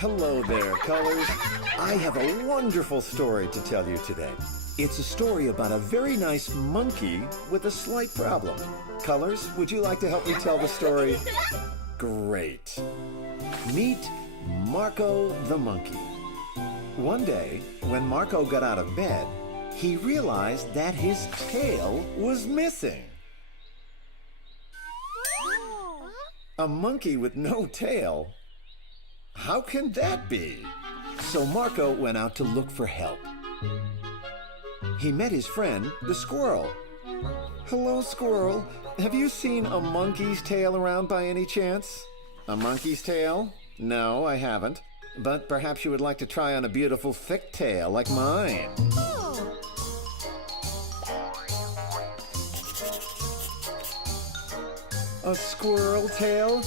Hello there, Colors. I have a wonderful story to tell you today. It's a story about a very nice monkey with a slight problem. Colors, would you like to help me tell the story? Great. Meet Marco the monkey. One day, when Marco got out of bed, he realized that his tail was missing. A monkey with no tail? How can that be? So Marco went out to look for help. He met his friend, the squirrel. Hello, squirrel. Have you seen a monkey's tail around by any chance? A monkey's tail? No, I haven't. But perhaps you would like to try on a beautiful thick tail like mine. A squirrel tail?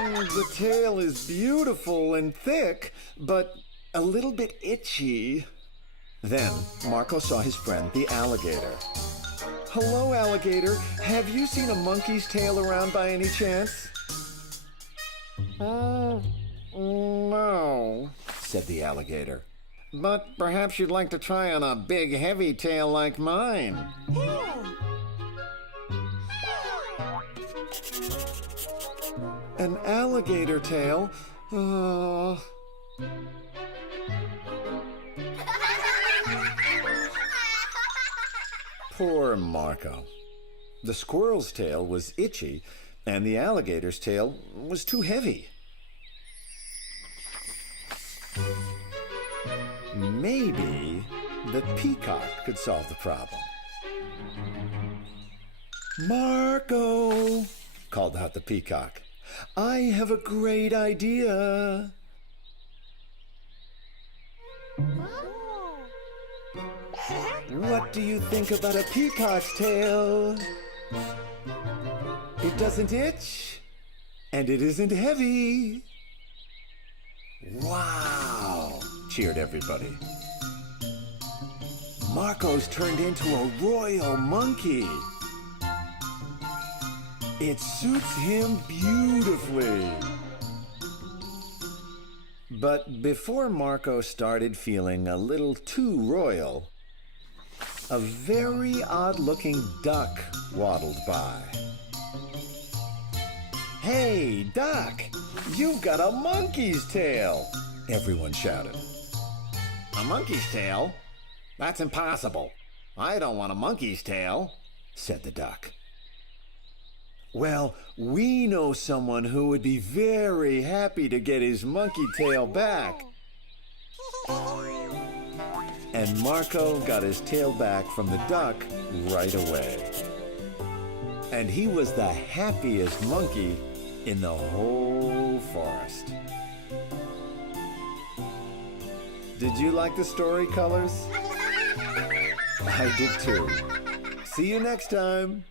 The tail is beautiful and thick, but a little bit itchy. Then Marco saw his friend, the alligator. Hello, alligator. Have you seen a monkey's tail around by any chance? No, said the alligator. But perhaps you'd like to try on a big, heavy tail like mine. An alligator tail? Poor Marco. The squirrel's tail was itchy, and the alligator's tail was too heavy. Maybe the peacock could solve the problem. Marco, called out the peacock, I have a great idea. What do you think about a peacock's tail? It doesn't itch, and it isn't heavy. Wow, cheered everybody. Marco's turned into a royal monkey. It suits him beautifully. But before Marco started feeling a little too royal, a very odd-looking duck waddled by. Hey, duck! You've got a monkey's tail! Everyone shouted. A monkey's tail? That's impossible. I don't want a monkey's tail, said the duck. Well, we know someone who would be very happy to get his monkey tail back. And Marco got his tail back from the duck right away. And he was the happiest monkey in the whole forest. Did you like the story, Colors? I did too. See you next time.